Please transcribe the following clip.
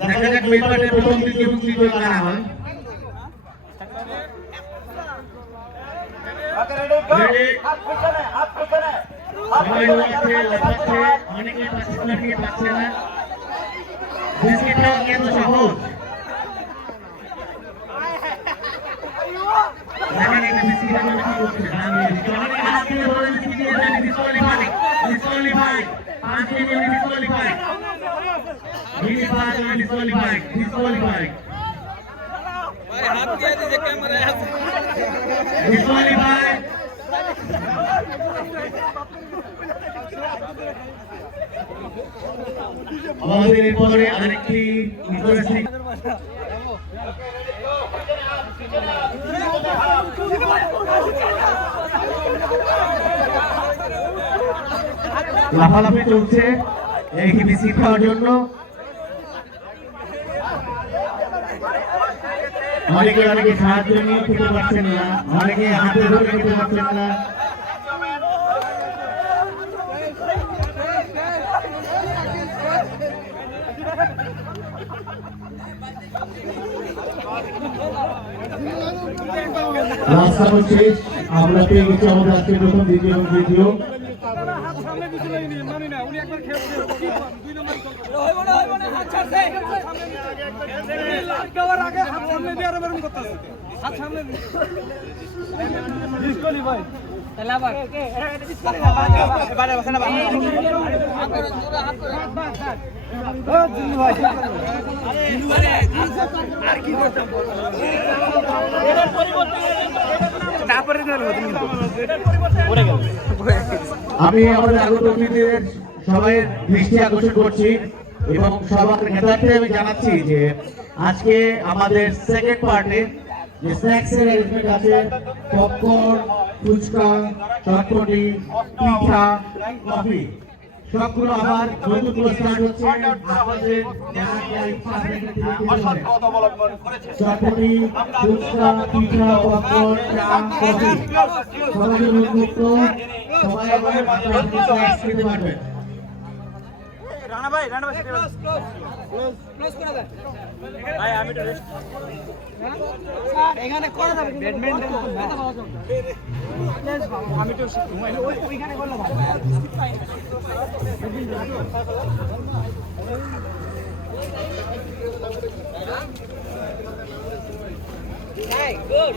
দেখা যাক মেন পার্টের প্রথম দ্বিতীয় এবং তৃতীয় কারা হয়। সবাই লাফাচ্ছে লাফাচ্ছে, অনেকে পাচ্ছে অনেকে পাচ্ছে না। বিস্কিটটাও এত সহজ। দেখেন একটা বিস্কিট আমরা কি করছে, অনেকে হাত দিয়ে ধরে বিস্কিট দিয়ে দেন, disqualify disqualify, 5 KG disqualify disqualify disqualify ভাই হাত দিয়ে দিছে ক্যামেরায় আছে ডিসকোয়ালিফাই। আমাদের এরপরে আরেকটি ইন্টারেস্টিং লাফালাফি চলছে এই বিস্কিট খাওয়ার জন্য। অনেকে অনেকে সাহায্য নিয়ে খেতে পারছেন না, অনেকে হাতে ধরে খেতে পারছেন না। রাস্তা শেষ, আমরা পেয়ে গেছি আমাদের আজকে প্রথম দ্বিতীয় এবং তৃতীয়। আমি আমাদের আগত অতিথিদের সবাই দৃষ্টি আকর্ষণ করছি এবং সবার নেতাকে আমি জানাচ্ছি যে আজকে আমাদের সেকেন্ড পার্টে যে স্ন্যাক্সের অ্যারেঞ্জমেন্ট আছে, পপকর্ন, ফুচকা, চটপটি, পিঠা, কফি সবগুলো আবার নতুন করে স্টার্ট হচ্ছে। আপনাদের চটপটি, ফুচকা, পিঠা, পপকর্ন, চা, কফি সবাই উন্মুক্ত, সবাই আবার স্ন্যাক্স খেতে পারবেন। রানা ভাই ক্লোজ করে দেন ভাই, আমি তো রেস্ট স্যার এখানে করে দেব ব্যাডমিন্টন ব্যথা পাওয়া যাবে প্লিজ বাবু, আমি তো ওইখানে করলে ভালো। এই গুড